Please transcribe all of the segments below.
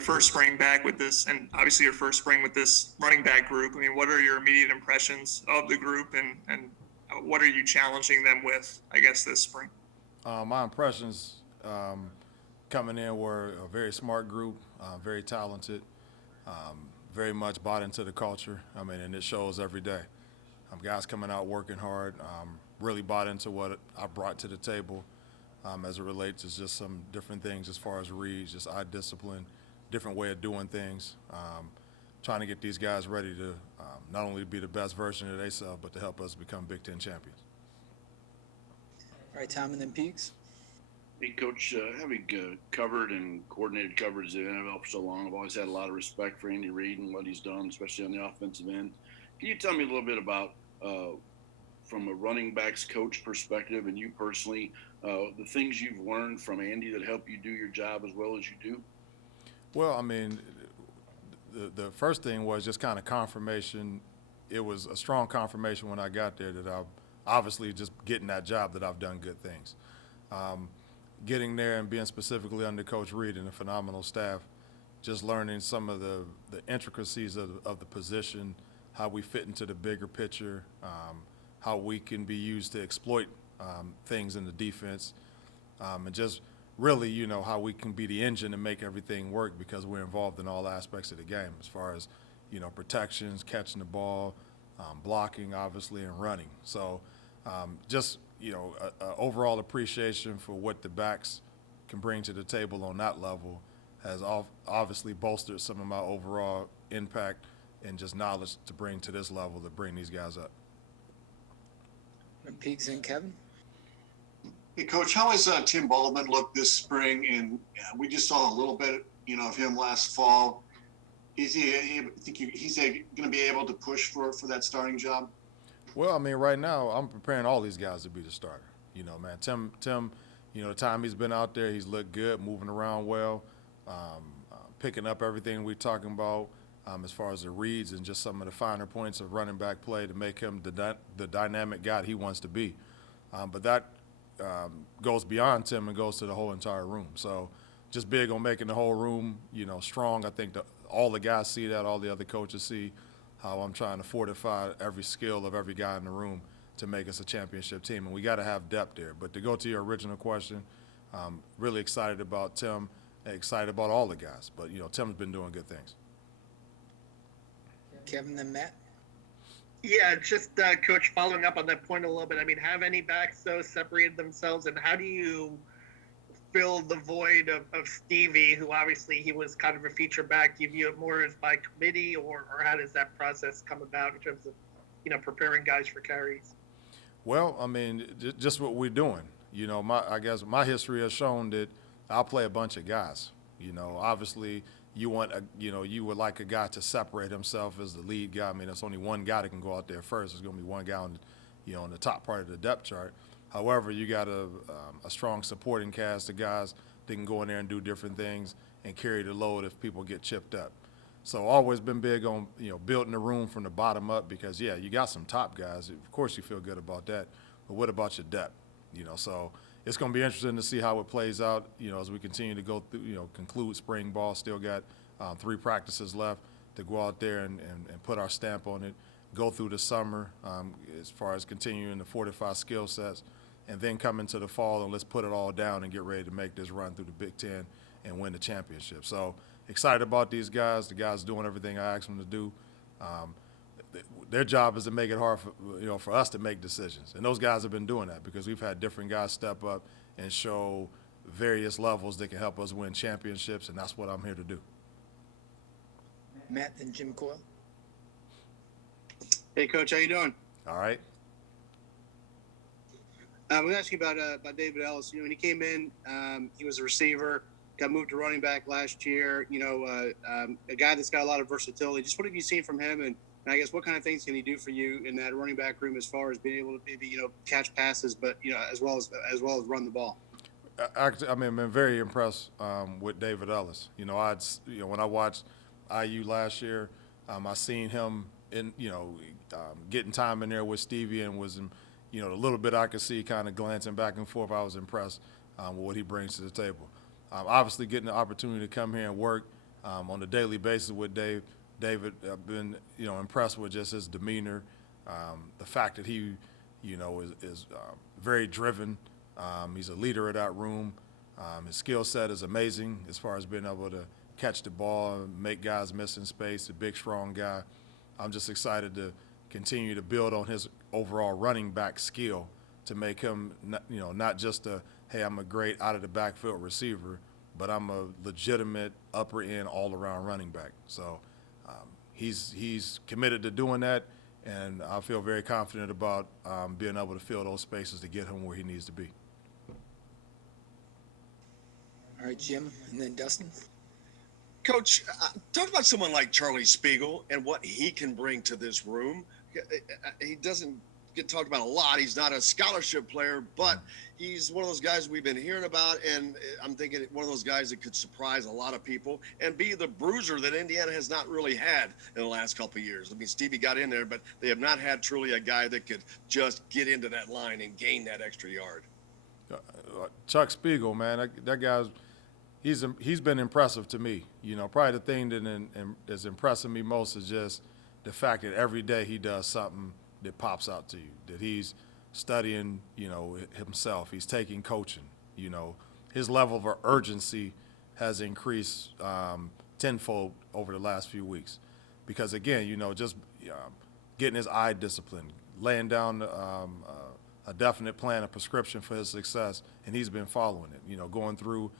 first spring back with this, and obviously your first spring with this running back group. I mean, what are your immediate impressions of the group, and what are you challenging them with, I guess, this spring? My impressions coming in were a very smart group, very talented, very much bought into the culture. I mean, and it shows every day. Guys coming out working hard, really bought into what I brought to the table as it relates to just some different things as far as reads, just eye discipline, different way of doing things. Trying to get these guys ready to not only be the best version of themselves, but to help us become Big Ten champions. All right, Tom, and then Peaks. Hey, Coach, having covered and coordinated coverage of the NFL for so long, I've always had a lot of respect for Andy Reid and what he's done, especially on the offensive end. Can you tell me a little bit about, from a running backs coach perspective and you personally, the things you've learned from Andy that help you do your job as well as you do? Well, I mean, the first thing was just kind of confirmation. It was a strong confirmation when I got there that I obviously just getting that job that I've done good things. Getting there and being specifically under Coach Reid and a phenomenal staff, just learning some of the intricacies of the position, how we fit into the bigger picture, how we can be used to exploit things in the defense, and just really, how we can be the engine and make everything work because we're involved in all aspects of the game as far as, protections, catching the ball, blocking, obviously, and running. So just, a overall appreciation for what the backs can bring to the table on that level has obviously bolstered some of my overall impact and just knowledge to bring to this level to bring these guys up. Peaks and Kevin. Hey, Coach, how has Tim Baldwin looked this spring? And we just saw a little bit, of him last fall. Is he's going to be able to push for that starting job? Well, I mean, right now I'm preparing all these guys to be the starter. Man, Tim, the time he's been out there, he's looked good, moving around well, picking up everything we're talking about as far as the reads and just some of the finer points of running back play to make him the dynamic guy he wants to be. But that goes beyond Tim and goes to the whole entire room. So just big on making the whole room, strong. I think all the guys see that, all the other coaches see how I'm trying to fortify every skill of every guy in the room to make us a championship team. And we got to have depth there. But to go to your original question, really excited about Tim, excited about all the guys. But, Tim's been doing good things. Kevin, then Matt. Yeah, just Coach, following up on that point a little bit. I mean, have any backs though separated themselves, and how do you fill the void of Stevie, who obviously he was kind of a feature back? Do you view it more as by committee, or how does that process come about in terms of preparing guys for carries? Well, I mean, just what we're doing. I guess my history has shown that I'll play a bunch of guys. Obviously you want you would like a guy to separate himself as the lead guy. I mean, there's only one guy that can go out there first. There's going to be one guy on the top part of the depth chart. However, you got a strong supporting cast of guys that can go in there and do different things and carry the load if people get chipped up. So always been big on building the room from the bottom up because you got some top guys. Of course you feel good about that, but what about your depth? So it's going to be interesting to see how it plays out. As we continue to go through, conclude spring ball. Still got 3 practices left to go out there and put our stamp on it. Go through the summer as far as continuing to fortify skill sets, and then come into the fall and let's put it all down and get ready to make this run through the Big Ten and win the championship. So excited about these guys. The guys doing everything I asked them to do. Their job is to make it hard for us to make decisions, and those guys have been doing that because we've had different guys step up and show various levels that can help us win championships, and that's what I'm here to do. Matt and Jim Coyle. Hey, Coach, how you doing? All right. I was asking about David Ellis. When he came in, he was a receiver, got moved to running back last year. A guy that's got a lot of versatility. Just what have you seen from him, and I guess what kind of things can he do for you in that running back room as far as being able to maybe catch passes, but as well as run the ball? Actually, I mean, I've been very impressed with David Ellis. When I watched IU last year, I seen him in getting time in there with Stevie and was the little bit I could see kind of glancing back and forth. I was impressed with what he brings to the table. Obviously, getting the opportunity to come here and work on a daily basis with David, I've been, impressed with just his demeanor, the fact that he, is very driven. He's a leader of that room. His skill set is amazing as far as being able to catch the ball, make guys miss in space, a big, strong guy. I'm just excited to continue to build on his overall running back skill to make him, not just hey, I'm a great out of the backfield receiver, but I'm a legitimate upper end all around running back. So he's committed to doing that, and I feel very confident about being able to fill those spaces to get him where he needs to be. All right, Jim, and then Dustin. Coach, talk about someone like Charlie Spiegel and what he can bring to this room. He doesn't get talked about a lot. He's not a scholarship player, but he's one of those guys we've been hearing about, and I'm thinking one of those guys that could surprise a lot of people and be the bruiser that Indiana has not really had in the last couple of years. I mean, Stevie got in there, but they have not had truly a guy that could just get into that line and gain that extra yard. Chuck Spiegel, man, that guy's he's been impressive to me. Probably the thing that is impressing me most is just the fact that every day he does something that pops out to you, that he's studying, himself. He's taking coaching. His level of urgency has increased tenfold over the last few weeks. Because, again, just getting his eye discipline, laying down a definite plan, a prescription for his success, and he's been following it, going through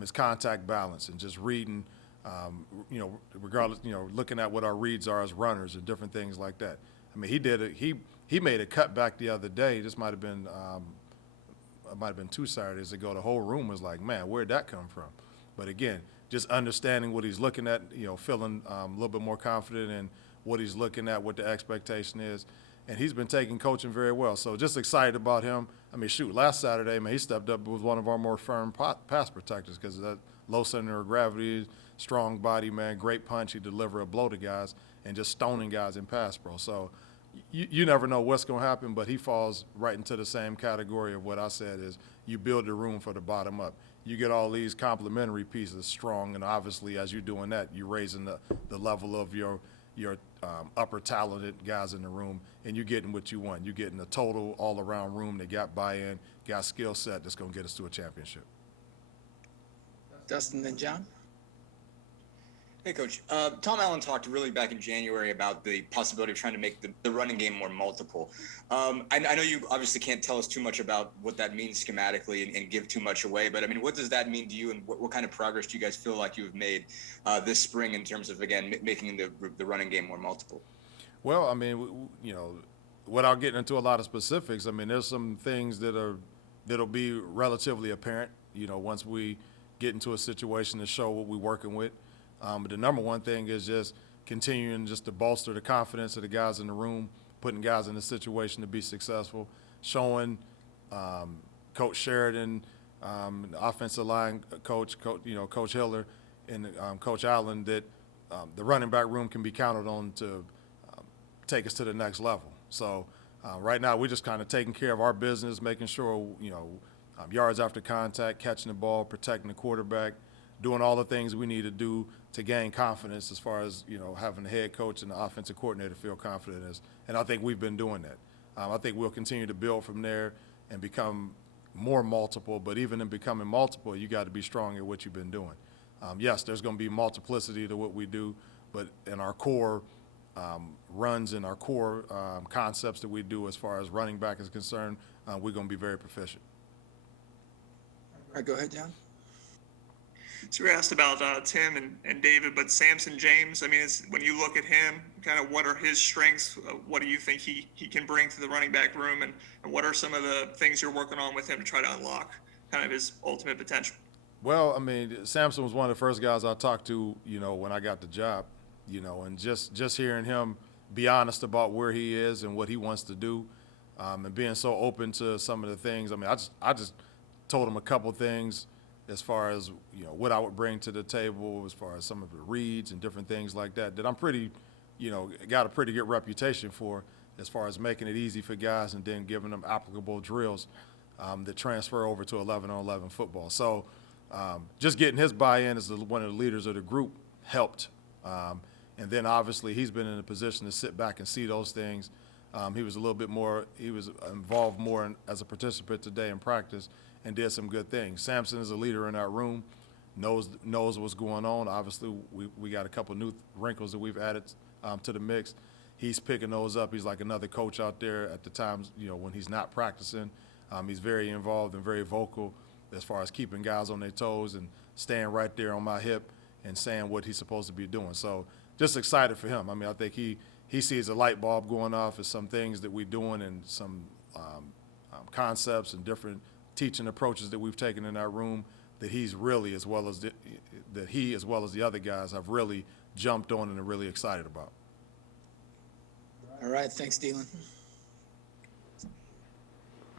his contact balance and just reading, regardless, looking at what our reads are as runners and different things like that. I mean, he made a cutback the other day. This might have been 2 Saturdays ago. The whole room was like, man, where'd that come from? But again, just understanding what he's looking at, feeling a little bit more confident in what he's looking at, what the expectation is. And he's been taking coaching very well. So just excited about him. I mean, shoot, last Saturday, man, he stepped up with one of our more firm pass protectors because of that low center of gravity, strong body, man, great punch. He delivered a blow to guys and just stoning guys in pass pro. So you never know what's going to happen, but he falls right into the same category of what I said is you build the room for the bottom up. You get all these complementary pieces strong, and obviously as you're doing that, you're raising the level of your upper talented guys in the room, and you're getting what you want. You're getting a total all-around room that got buy-in, got skill set that's going to get us to a championship. Dustin, then John. Hey, Coach. Tom Allen talked really back in January about the possibility of trying to make the running game more multiple. I know you obviously can't tell us too much about what that means schematically and give too much away, but I mean, what does that mean to you, and what kind of progress do you guys feel like you've made this spring in terms of, again, making the running game more multiple? Well, I mean, without getting into a lot of specifics, I mean, there's some things that'll be relatively apparent, once we get into a situation to show what we're working with. But the number one thing is just continuing just to bolster the confidence of the guys in the room, putting guys in a situation to be successful, showing Coach Sheridan, the offensive line coach, Coach Hiller, and Coach Allen that the running back room can be counted on to take us to the next level. So right now we're just kind of taking care of our business, making sure, yards after contact, catching the ball, protecting the quarterback, doing all the things we need to do to gain confidence as far as, having the head coach and the offensive coordinator feel confident in us. And I think we've been doing that. I think we'll continue to build from there and become more multiple, but even in becoming multiple, you got to be strong at what you've been doing. Yes, there's going to be multiplicity to what we do, but in our core runs and our core concepts that we do as far as running back is concerned, we're going to be very proficient. All right, go ahead, John. So we were asked about Tim and David, but Samson James, I mean, when you look at him, kind of what are his strengths? What do you think he can bring to the running back room? And what are some of the things you're working on with him to try to unlock kind of his ultimate potential? Well, I mean, Samson was one of the first guys I talked to, when I got the job, and just hearing him be honest about where he is and what he wants to do, and being so open to some of the things. I mean, I just told him a couple things as far as, what I would bring to the table as far as some of the reads and different things like that I'm pretty, got a pretty good reputation for as far as making it easy for guys and then giving them applicable drills that transfer over to 11-on-11 football. So just getting his buy-in as one of the leaders of the group helped. And then obviously he's been in a position to sit back and see those things. He was a little bit more, he was involved more as a participant today in practice and did some good things. Samson is a leader in that room, knows what's going on. Obviously, we got a couple new wrinkles that we've added to the mix. He's picking those up. He's like another coach out there at the times, when he's not practicing. He's very involved and very vocal as far as keeping guys on their toes and staying right there on my hip and saying what he's supposed to be doing. So just excited for him. I mean, I think he sees a light bulb going off as some things that we're doing and some concepts and different teaching approaches that we've taken in that room that he's really, as well as the other guys, have really jumped on and are really excited about. All right, thanks, Deland.